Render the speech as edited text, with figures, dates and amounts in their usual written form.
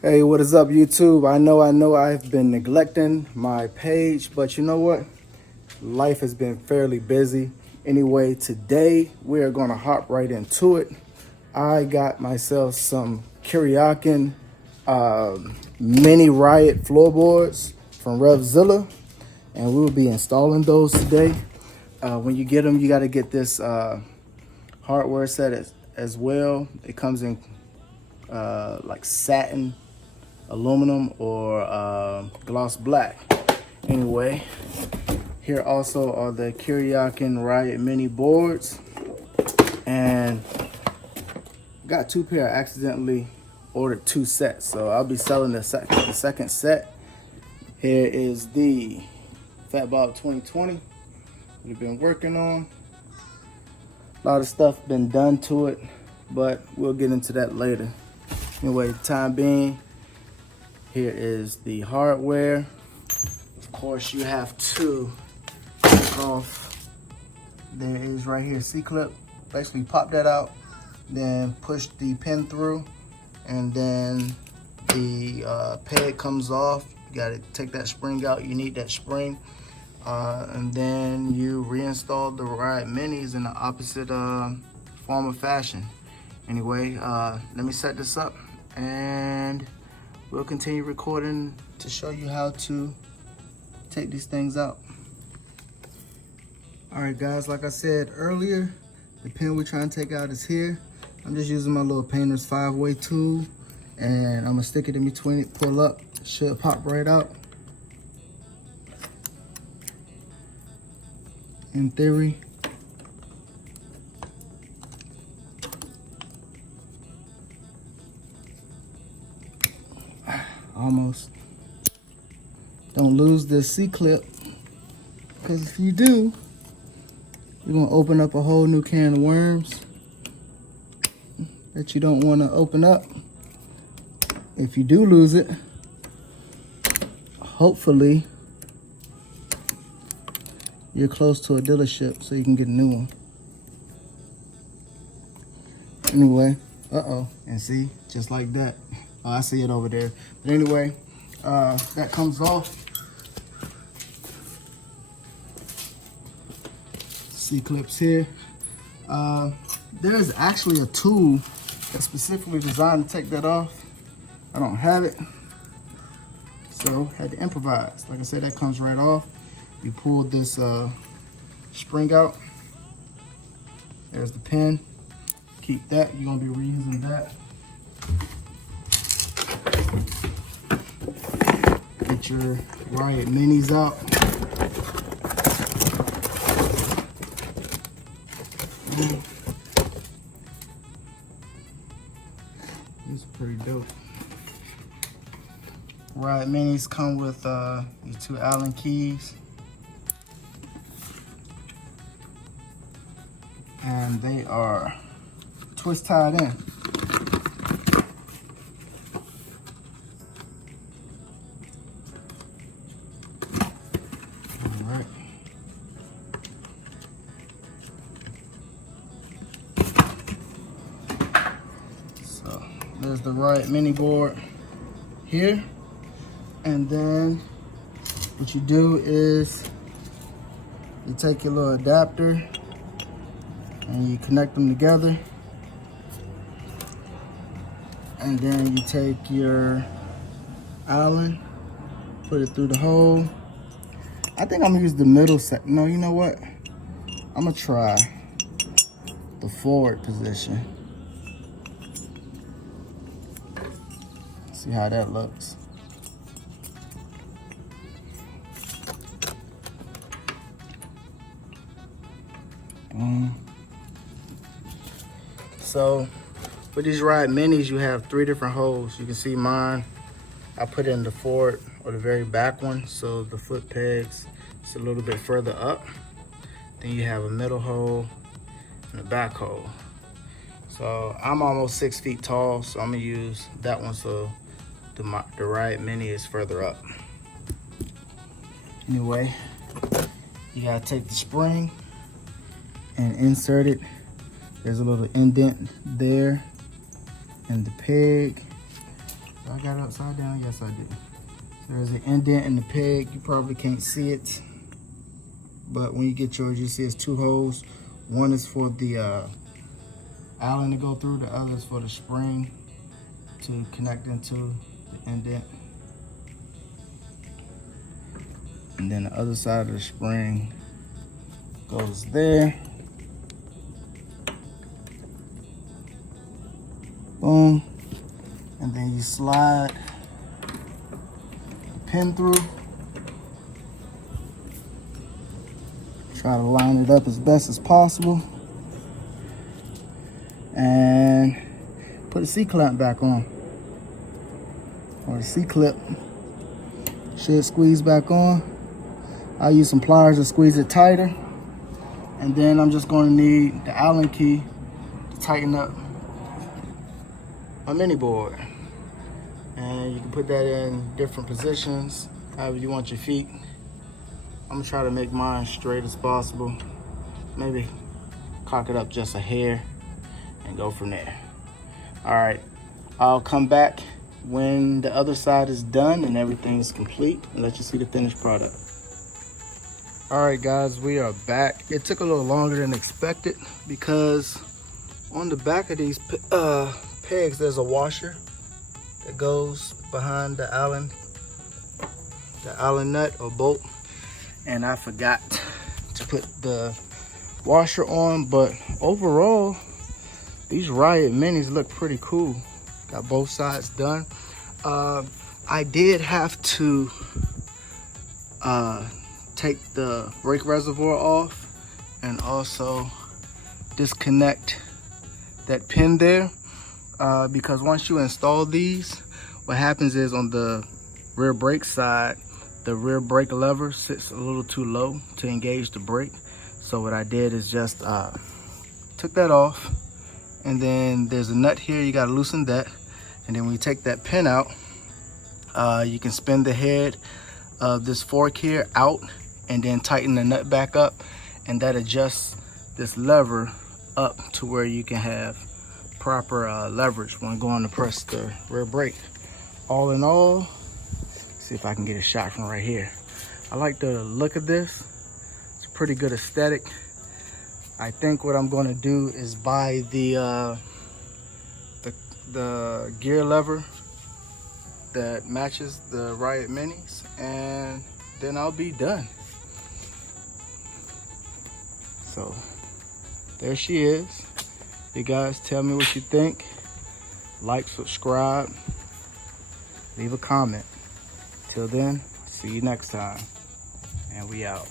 Hey, what is up, YouTube? I know I've been neglecting my page, but you know what? Life has been fairly busy. Anyway, today we are going to hop right into it. I got myself some Kuryakyn Mini Riot floorboards from RevZilla, and we will be installing those today. When you get them, you got to get this hardware set as well. It comes in like satin, aluminum, or gloss black. Anyway, here also are the Kuryakyn Riot Mini boards, and got two pair. I accidentally ordered two sets, so I'll be selling the second set. Here is the Fat Bob 2020 we've been working on. A lot of stuff been done to it, but we'll get into that later. Anyway, time being, here is the hardware. Of course, you have to take off. There is right here C-clip. Basically pop that out, then push the pin through, and then the peg comes off. You gotta take that spring out. You need that spring. And then you reinstall the Riot Minis in the opposite form of fashion. Anyway, let me set this up and we'll continue recording to show you how to take these things out. All right, guys, like I said earlier, the pin we're trying to take out is here. I'm just using my little painter's 5-way tool, and I'm gonna stick it in between it, pull up, it should pop right out. In theory. Almost. Don't lose this C-clip, because if you do, you're gonna open up a whole new can of worms that you don't want to open up. If you do lose it, hopefully you're close to a dealership so you can get a new one. Anyway, and see, just like that. Oh, I see it over there. But anyway, that comes off. C-clips here. There's actually a tool that's specifically designed to take that off. I don't have it, so had to improvise. Like I said, that comes right off. You pull this spring out. There's the pin. Keep that. You're gonna be reusing that. Get your Riot Minis out. This is pretty dope. Riot Minis come with these two Allen keys. And they are twist tied in. All right. So there's the Riot Mini board here. And then what you do is you take your little adapter and you connect them together, and then you take your Allen, put it through the hole. I think I'm gonna use the middle set. No, you know what? I'm gonna try the forward position. See how that looks. So for these Riot Minis, you have 3 different holes. You can see mine, I put in the forward or the very back one, so the foot pegs is a little bit further up. Then you have a middle hole and a back hole. So I'm almost 6 feet tall, so I'm gonna use that one so the Riot Mini is further up. Anyway, you gotta take the spring and insert it. There's a little indent there and the peg. Did I got it upside down? Yes, I did. There's an indent in the peg. You probably can't see it, but when you get yours, you see it's 2 holes. One is for the Allen to go through, the other is for the spring to connect into the indent. And then the other side of the spring goes there. Boom. And then you slide the pin through. Try to line it up as best as possible. And put the C-clamp back on. Or the C-clip. Should squeeze back on. I'll use some pliers to squeeze it tighter. And then I'm just going to need the Allen key to tighten up my mini board. And you can put that in different positions, however you want your feet. I'm gonna try to make mine straight as possible. Maybe cock it up just a hair and go from there. All right, I'll come back when the other side is done and everything's complete and let you see the finished product. All right, guys, we are back. It took a little longer than expected because on the back of these pegs, there's a washer that goes behind the Allen nut or bolt. And I forgot to put the washer on, but overall, these Riot Minis look pretty cool. Got both sides done. I did have to take the brake reservoir off and also disconnect that pin there because once you install these, what happens is on the rear brake side, the rear brake lever sits a little too low to engage the brake. So what I did is just took that off, and then there's a nut here, you gotta loosen that. And then when you take that pin out, you can spin the head of this fork here out and then tighten the nut back up, and that adjusts this lever up to where you can have proper leverage when going to press the rear brake. All in all, see if I can get a shot from right here. I like the look of this. It's a pretty good aesthetic. I think what I'm gonna do is buy the gear lever that matches the Riot Minis, and then I'll be done. So there she is. You guys tell me what you think. Like, subscribe, leave a comment. Till then, see you next time, and we out.